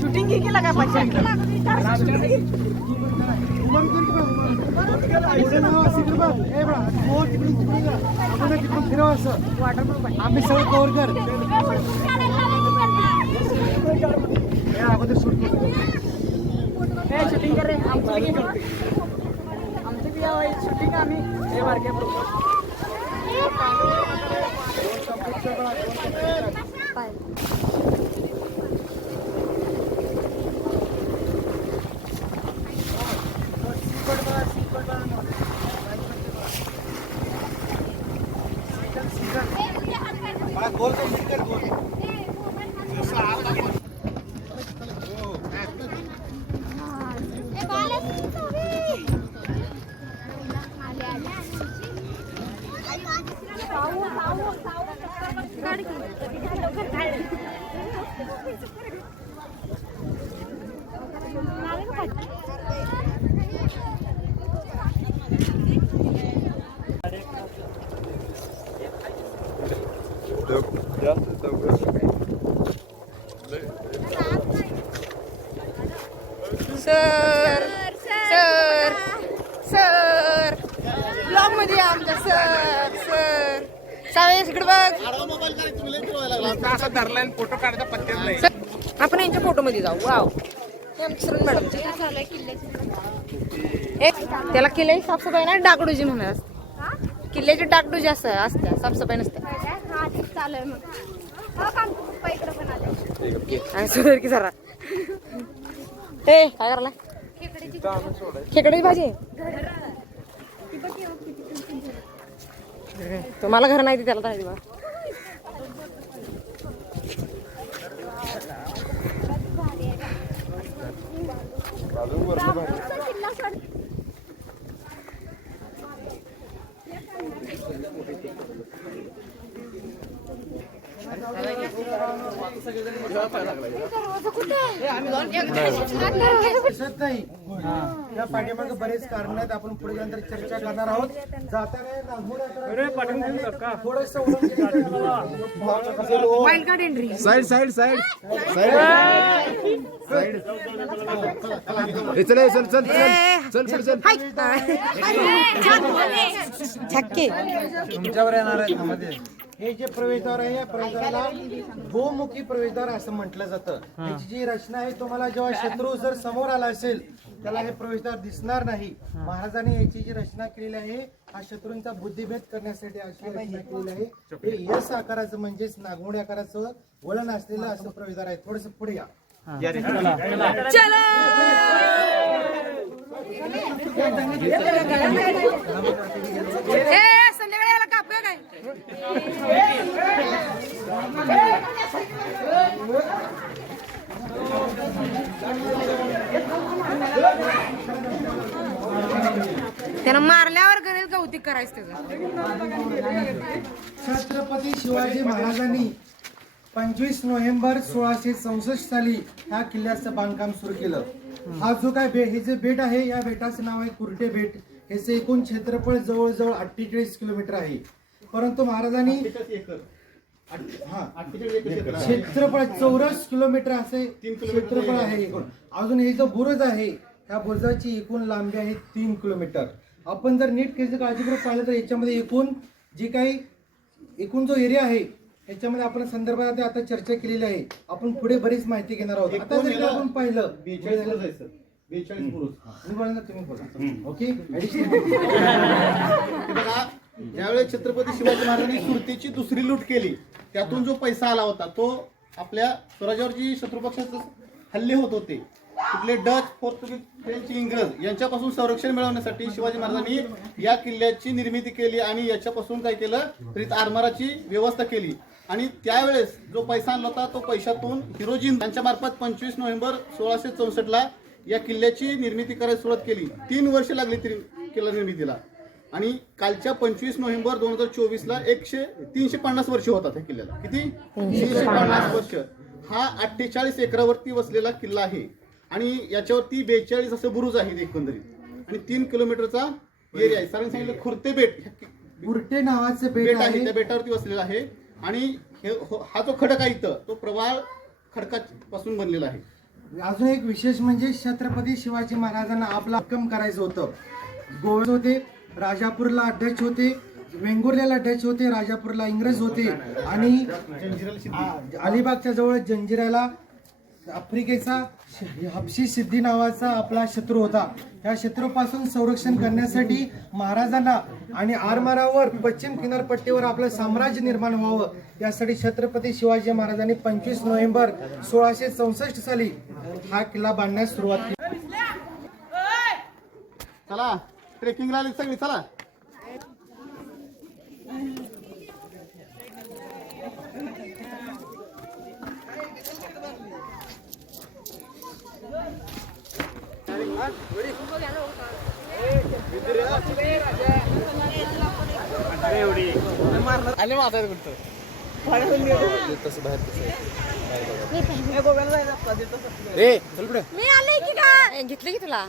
Shooting केला काय आम्ही सगळं कव्हर कर अगोदर शूट शूटिंग कर रे आमची शूटिंग आम्ही हे बारक्या गोल कर गोल सर सर सर ब्लॉग मध्ये आमच्या सर सर सावेस इकडे बघ फोटो काढता पत्त्यात नाही. आपण यांच्या फोटो मध्ये जाऊ. वाव सर मॅडम एक त्याला किल्ल्याची साफसफाई ना डागडुजी म्हणून असते. किल्ल्याची डागडुजी असते साफसफाई नसते. आणि सुधर की जरा ए काय करायला खेकड्याची भाजी तुम्हाला घर नाही त्याला तर बा या पाठीमागे बरेच कारण आहेत. आपण पुढे नंतर चर्चा करणार आहोत. जाताना wild card entry side side side side चल चल चल चल चल चल छक्के तुमच्यावर येणार आहे. हे जे प्रवेशद्वार आहे या प्रवेशद्वाराला गोमुखी प्रवेशद्वार असं म्हटलं जातं. याची जी रचना आहे तुम्हाला जेव्हा शत्रू जर समोर आला असेल त्याला हे प्रवेशद्वार दिसणार नाही. महाराजांनी याची जी रचना केलेली आहे हा शत्रूंचा बुद्धिभेद करण्यासाठी अशी रचना केलेली आहे. हे यस आकाराचं म्हणजेच नागमोडी आकाराचं वळण असलेलं असं प्रवेशद्वार आहे. थोडस पुढे या. संध्याकाळी याला कापूया काय त्यानं मारल्यावर गणेश कौतिक करायचं त्याचं. छत्रपती शिवाजी महाराजांनी 25 नोव्हेंबर 1664 साली ह्या किल्ल्याचं बांधकाम सुरू केलं. हा जो काय हे जे बेट आहे या बेटाचं नाव आहे कुर्टे बेट. याचे एकूण क्षेत्रफळ जवळजवळ 48 किलोमीटर आहे. परंतु महाराजांनी क्षेत्रफळ चौरस किलोमीटर असे क्षेत्रफळ आहे एकूण. अजून हे जो बुरुज आहे त्या बुरुजाची एकूण लांबी आहे 3 किलोमीटर. आपण जर नीट काळजीपूर्वक पाहिलं तर याच्यामध्ये एकूण जो एरिया आहे याच्यामध्ये आपण संदर्भात आता चर्चा केलेली आहे. आपण पुढे बरीच माहिती घेणार आहोत. आता जर आपण पाहिलं 42 पुरुष तुम्ही बोला ओके. ज्यावेळेस छत्रपती शिवाजी महाराजांनी सुरतेची दुसरी लूट केली त्यातून जो पैसा आला होता तो आपल्या स्वराज्यावर जी शत्रुपक्षाचे हल्ले होत होते तिथले डच, पोर्तुगीज, फ्रेंच, इंग्रज यांच्यापासून संरक्षण मिळवण्यासाठी शिवाजी महाराजांनी या किल्ल्याची निर्मिती केली आणि याच्यापासून काय केलं तर आरमाराची व्यवस्था केली. आणि त्यावेळेस जो पैसा आणला होता तो पैशातून हिरोजी यांच्या मार्फत 25 नोव्हेंबर 1664 या किल्ल्याची निर्मिती करायला सुरुवात केली. 3 वर्ष लागली किल्ला निर्मितीला. आणि कालच्या 25 नोव्हेंबर 2024 350 वर्ष होतात या किल्ल्याला. किती? 350 वर्ष. हा 48 एकरावरती वसलेला किल्ला आहे आणि याच्यावरती 42 असे बुरुज आहेत एकंदरीत आणि 3 किलोमीटरचा एरिया आहे. सरांनी सांगितलं खुर्ते बेट उरटे नावाचे बेट बेट आहे, आहे. त्या बेटावरती वसलेला आहे. आणि हा जो खडक आहे इथं तो प्रवाळ खडकापासून बनलेला आहे. अजून एक विशेष म्हणजे छत्रपती शिवाजी महाराजांना आपला हक्कम करायचं होतं. गोव्यात होते, राजापूरला डच होते, वेंगुर्ल्याला डच होते, राजापूरला इंग्रज होते आणि अलिबागच्या जवळ जंजिराला आफ्रिकेचा हबशी सिद्धी नावाचा आपला शत्रू होता. या शत्रूपासून संरक्षण करण्यासाठी महाराजांना आणि आरमारावर पश्चिम किनारपट्टीवर आपलं साम्राज्य निर्माण व्हावं यासाठी छत्रपती शिवाजी महाराजांनी 25 नोव्हेंबर 1664 साली हा किल्ला बांधण्यास सुरुवात केली. चला ट्रेकिंगला आली सगळी चला. मी आले की का घेतलं की तुला